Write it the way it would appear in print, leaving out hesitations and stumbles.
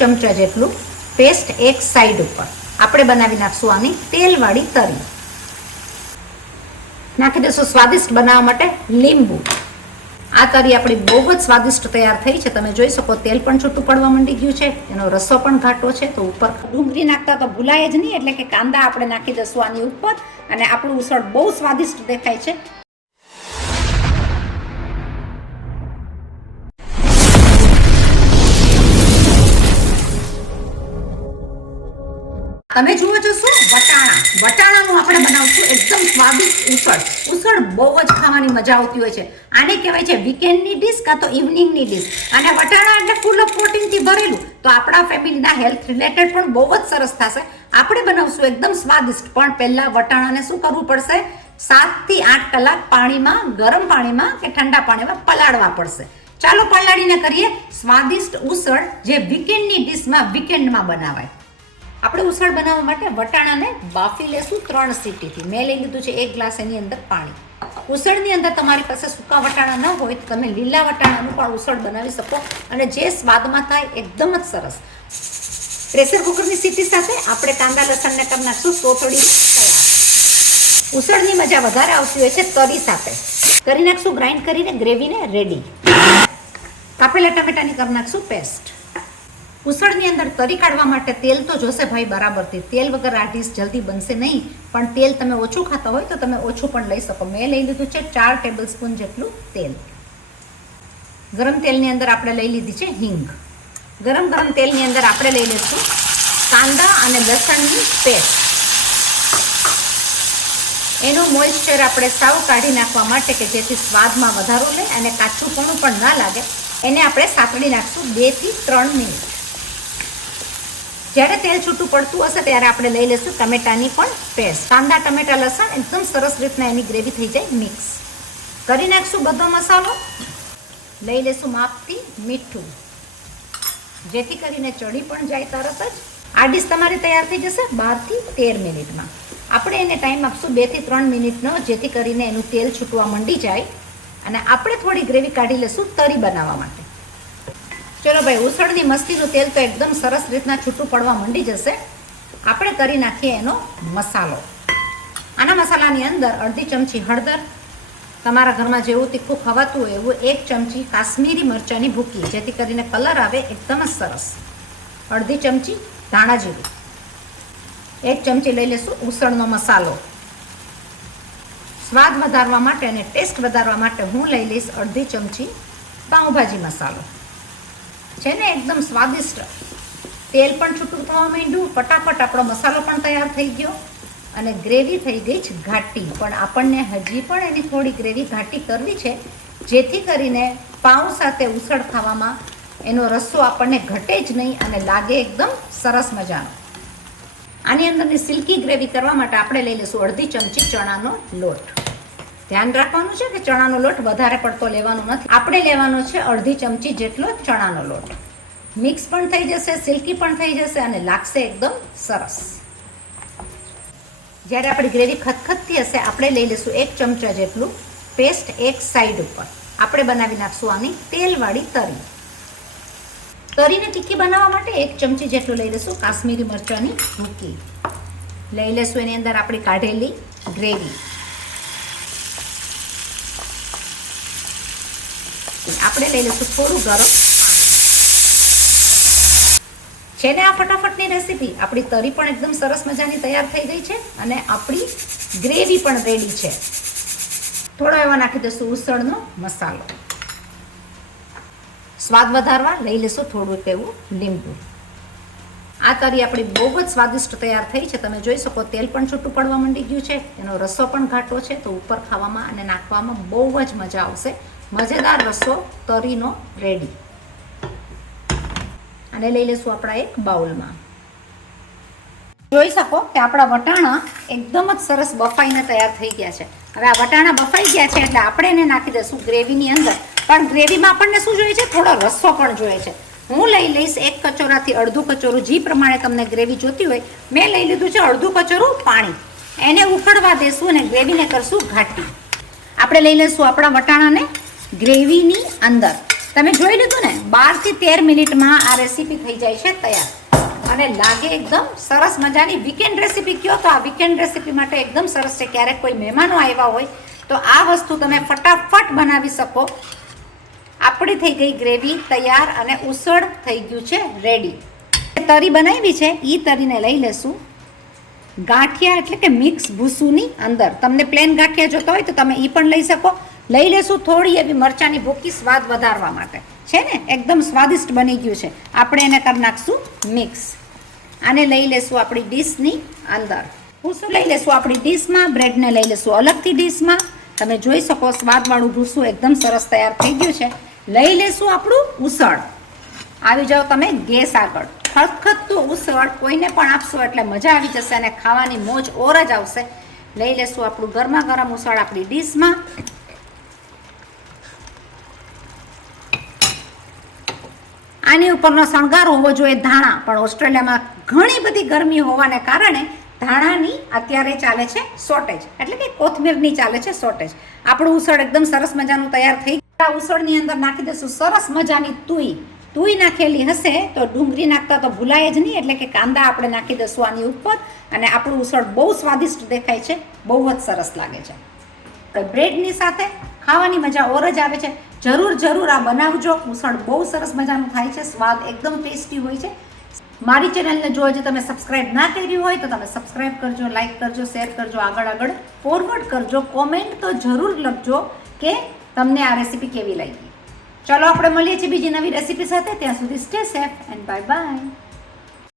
ચમચા જેટલું પેસ્ટ એક સાઈડ ઉપર આપણે બનાવી નાખશું આની તેલવાળી તરી. નાખી દઈશું સ્વાદિષ્ટ બનાવવા માટે લીંબુ. આ તરી આપણી બહુ જ સ્વાદિષ્ટ તૈયાર થઈ છે. તમે જોઈ શકો તેલ પણ છૂટું પડવા માંડી ગયું છે, એનો રસો પણ ઘાટો છે. તો ઉપર ડુંગળી નાખતા તો ભૂલાય જ નહીં, એટલે કે કાંદા આપણે નાખી દઈશું આની ઉપર અને આપણું ઉસળ બહુ સ્વાદિષ્ટ દેખાય છે. તમે જુઓ છો શું વટાણાનું આપણે બનાવશું એકદમ સ્વાદિષ્ટ ઉસળ. ઉસળ બહુ જ ખાવાની મજા આવતી હોય છે. આને કહેવાય છે વીકેન્ડની ડીશ કાં તો ઇવનિંગની ડીશ. અને વટાણા એટલે ફૂલ ઓફ પ્રોટીનથી ભરેલું, તો આપણા ફેમિલીના હેલ્થ રિલેટેડ પણ બહુ જ સરસ થશે. આપણે બનાવશું એકદમ સ્વાદિષ્ટ, પણ પહેલાં વટાણાને શું કરવું પડશે? 7 થી 8 કલાક પાણીમાં, ગરમ પાણીમાં કે ઠંડા પાણીમાં પલાળવા પડશે. ચાલો પલાળીને કરીએ સ્વાદિષ્ટ ઉસળ, જે વીકેન્ડની ડીશમાં વીકેન્ડમાં બનાવાય. આપણે ઉસળ બનાવવા માટે વટાણાને બાફી લેશું 3 સીટીથી. મેં લઈ લીધું છે 1 ગ્લાસ એની અંદર પાણી. ઉસળની અંદર તમારી પાસે સૂકા વટાણા ન હોય તો તમે લીલા વટાણાનું પણ ઉસળ બનાવી શકો, અને જે સ્વાદમાં થાય એકદમ જ સરસ. પ્રેશર કુકરની સીટી સાથે આપણે કાંદા લસણને કરી નાખશું થોડી તૈયાર. ઉસળની મજા વધારે આવતી હોય છે તરી સાથે. કરી નાખશું ગ્રાઇન્ડ કરીને ગ્રેવીને રેડી. કાપેલા ટમેટાની કરી નાખશું પેસ્ટ. ઉસળની અંદર તરી કાઢવા માટે તેલ તો જોશે ભાઈ બરાબરથી. તેલ વગર આ ડીશ જલ્દી બનશે નહીં, પણ તેલ તમે ઓછું ખાતા હોય તો તમે ઓછું પણ લઈ શકો. મેં લઈ લીધું છે 4 ટેબલસ્પૂન જેટલું તેલ. ગરમ તેલની અંદર આપણે લઈ લીધી છે હિંગ. ગરમ તેલની અંદર આપણે લઈ લઈશું કાંદા અને લસણની પેસ્ટ. એનું મોઇસ્ચર આપણે સાવ કાઢી નાખવા માટે, કે જેથી સ્વાદમાં વધારો લે અને કાચુંપણું પણ ના લાગે, એને આપણે સાતળી નાખશું 2 થી 3 મિનિટ. જ્યારે તેલ છૂટું પડતું હશે ત્યારે આપણે લઈ લઈશું ટમેટાની પણ પેસ્ટ. કાંદા ટમેટા લસણ એકદમ સરસ રીતના એની ગ્રેવી થઈ જાય મિક્સ. કરી નાખશું બધો મસાલો. લઈ લઈશું માપથી મીઠું, જેથી કરીને ચડી પણ જાય તરત જ. આ ડીશ તમારી તૈયાર થઈ જશે 12 થી 13 મિનિટમાં. આપણે એને ટાઈમ આપશું 2 થી 3 મિનિટનો, જેથી કરીને એનું તેલ છૂટવા માંડી જાય અને આપણે થોડી ગ્રેવી કાઢી લઈશું તરી બનાવવા માટે. ચલો ભાઈ, ઉસળની મસ્તીનું તેલ તો એકદમ સરસ રીતના છૂટું પડવા માંડી જશે. આપણે કરી નાખીએ એનો મસાલો. આના મસાલાની અંદર અડધી ચમચી હળદર, તમારા ઘરમાં જેવું તીખું ખવાતું હોય એવું 1 ચમચી કાશ્મીરી મરચાંની ભૂકી, જેથી કરીને કલર આવે એકદમ જ સરસ. અડધી ચમચી ધાણા જીરું, 1 ચમચી લઈ લઈશું ઉસળનો મસાલો. સ્વાદ વધારવા માટે અને ટેસ્ટ વધારવા માટે હું લઈ લઈશ અડધી ચમચી પાઉંભાજી મસાલો. છે ને એકદમ સ્વાદિષ્ટ. તેલ પણ છૂટું થવા માંડ્યું, ફટાફટ આપણો મસાલો પણ તૈયાર થઈ ગયો અને ગ્રેવી થઈ ગઈ છે ઘાટી. પણ આપણને હજી પણ એની થોડી ગ્રેવી ઘાટી કરવી છે, જેથી કરીને પાઉં સાથે ઉસળ ખાવામાં એનો રસો આપણને ઘટે જ નહીં અને લાગે એકદમ સરસ મજાનો. આની અંદરની સિલ્કી ગ્રેવી કરવા માટે આપણે લઈ લઈશું અડધી ચમચી ચણાનો લોટ. ધ્યાન રાખવાનું છે કે ચણાનો લોટ વધારે પડતો લેવાનો નથી. આપણે લેવાનો છે અડધી ચમચી જેટલો ચણાનો લોટ. મિક્સ પણ થઈ જશે, સિલ્કી પણ થઈ જશે અને લાગશે એકદમ સરસ. જ્યારે આપણી ગ્રેવી ખતખતતી હશે, આપણે લઈ લઈશું 1 ચમચા જેટલું પેસ્ટ એક સાઈડ ઉપર. આપણે બનાવી નાખશું આની તેલવાળી તરી. તરીને તીખી બનાવવા માટે 1 ચમચી જેટલું લઈ લઈશું કાશ્મીરી મરચાંની ભૂકી. લઈ લઈશું એની અંદર આપણી કાઢેલી ગ્રેવી. આપણે લઈ લઈશું થોડું ગરમ પાણી. છે ને આ ફટાફટની રેસીપી. આપણી તરી પણ એકદમ સરસ મજાની તૈયાર થઈ ગઈ છે અને આપણી ગ્રેવી પણ રેડી છે. થોડો એવા નાખી દઈશું ઉસળનો મસાલો. સ્વાદ વધારવા લઈ લઈશું થોડુંક એવું લીંબુ. આ તરી આપણી બહુ જ સ્વાદિષ્ટ તૈયાર થઈ છે. તમે જોઈ શકો તેલ પણ છૂટું પડવા માંડી ગયું છે, એનો રસો પણ ઘાટો છે, તો ઉપર ખાવામાં અને નાખવામાં બહુ જ મજા આવશે. મજેદાર રસો તરીનો રેડી. અને લઈ લઈશું આપણા એક બાઉલમાં. જોઈ શકો કે આપણા વટાણા એકદમ જ સરસ બફાઈને તૈયાર થઈ ગયા છે. હવે આ વટાણા બફાઈ ગયા છે એટલે આપણે એને નાખી દઈશું ગ્રેવીની અંદર. પણ ગ્રેવીમાં આપણને શું જોઈએ છે? થોડો રસો પણ જોઈએ છે. હું લઈ લઈશ 1 કચોરાથી અડધું કચોરું, જે પ્રમાણે તમને ગ્રેવી જોતી હોય. મેં લઈ લીધું છે અડધું કચોરું પાણી. એને ઉકળવા દેશું અને ગ્રેવીને કરશું ઘાટી. આપણે લઈ લઈશું આપણા વટાણાને ગ્રેવીની અંદર. તમે જોઈ લીધું ને, 12 થી 13 મિનિટમાં આ રેસીપી થઈ જાય છે તૈયાર. અને લાગે એકદમ સરસ મજાની વીકેન્ડ રેસીપી કયો તો આ વીકેન્ડ રેસીપી માટે એકદમ સરસ છે. ક્યારેક કોઈ મહેમાનો આવ્યા હોય તો આ વસ્તુ તમે ફટાફટ બનાવી શકો. આપણી થઈ ગઈ ગ્રેવી તૈયાર અને ઉસળ થઈ ગયું છે રેડી. તરી બનાવી છે એ તરીને લઈ લેશું ગાંઠિયા એટલે કે મિક્સ ભૂસુની અંદર. તમને પ્લેન ગાંઠિયા જોતા હોય તો તમે એ પણ લઈ શકો. લઈ લેશું થોડી એવી મરચાની ભૂકી સ્વાદ વધારવા માટે છે ને, એકદમ સ્વાદિષ્ટ બની ગયું છે. આપણે એને કરી નાખશું મિક્સ. આને લઈ લેશું આપણી ડીશની અંદર. ભૂસું લઈ લેશું આપણી ડીશમાં, બ્રેડને લઈ લેશું અલગથી ડીશમાં. તમે જોઈ શકો સ્વાદવાળું ભૂસું એકદમ સરસ તૈયાર થઈ ગયું છે. લઈ લેશું આપણું ઉસળ. આવી જાઓ તમે ગેસ આગળ. ખતખતું ઉસળ કોઈને પણ આપશો એટલે મજા આવી જશે અને ખાવાની મોજ ઓર જ આવશે. લઈ લેશું આપણું ગરમા ગરમ ઉસળ આપણી ડીશમાં. આની ઉપરનો શણગાર હોવો જોઈએ ધાણા, પણ ઓસ્ટ્રેલિયામાં ઘણી બધી ગરમી હોવાને કારણે ધાણાની અત્યારે ચાલે છે શોર્ટેજ, એટલે કે કોથમીરની ચાલે છે શોર્ટેજ. આપણું ઉસળ એકદમ સરસ મજાનું તૈયાર થઈ ગયું. ઉસળની અંદર નાખી દઈશું સરસ મજાની તુઈ નાખેલી હશે તો ડુંગળી નાખતા તો ભૂલાય જ નહીં, એટલે કે કાંદા આપણે નાખી દઈશું આની ઉપર. અને આપણું ઉસળ બહુ સ્વાદિષ્ટ દેખાય છે, બહુ જ સરસ લાગે છે. બ્રેડની સાથે ખાવાની મજા ઓર જ આવે છે. જરૂર આ બનાવજો. ઉસળ બહુ સરસ મજાનું થાય છે, સ્વાદ એકદમ ટેસ્ટી હોય છે. મારી ચેનલને જો હજી તમે સબસ્ક્રાઇબ ના કરી હોય તો તમે સબસ્ક્રાઇબ કરજો, લાઇક કરજો, શેર કરજો, આગળ ફોરવર્ડ કરજો. કોમેન્ટ તો જરૂર લખજો કે તમને આ રેસીપી કેવી લાગી. ચલો આપણે મળીએ છીએ બીજી નવી રેસીપી સાથે. ત્યાં સુધી stay safe and bye bye.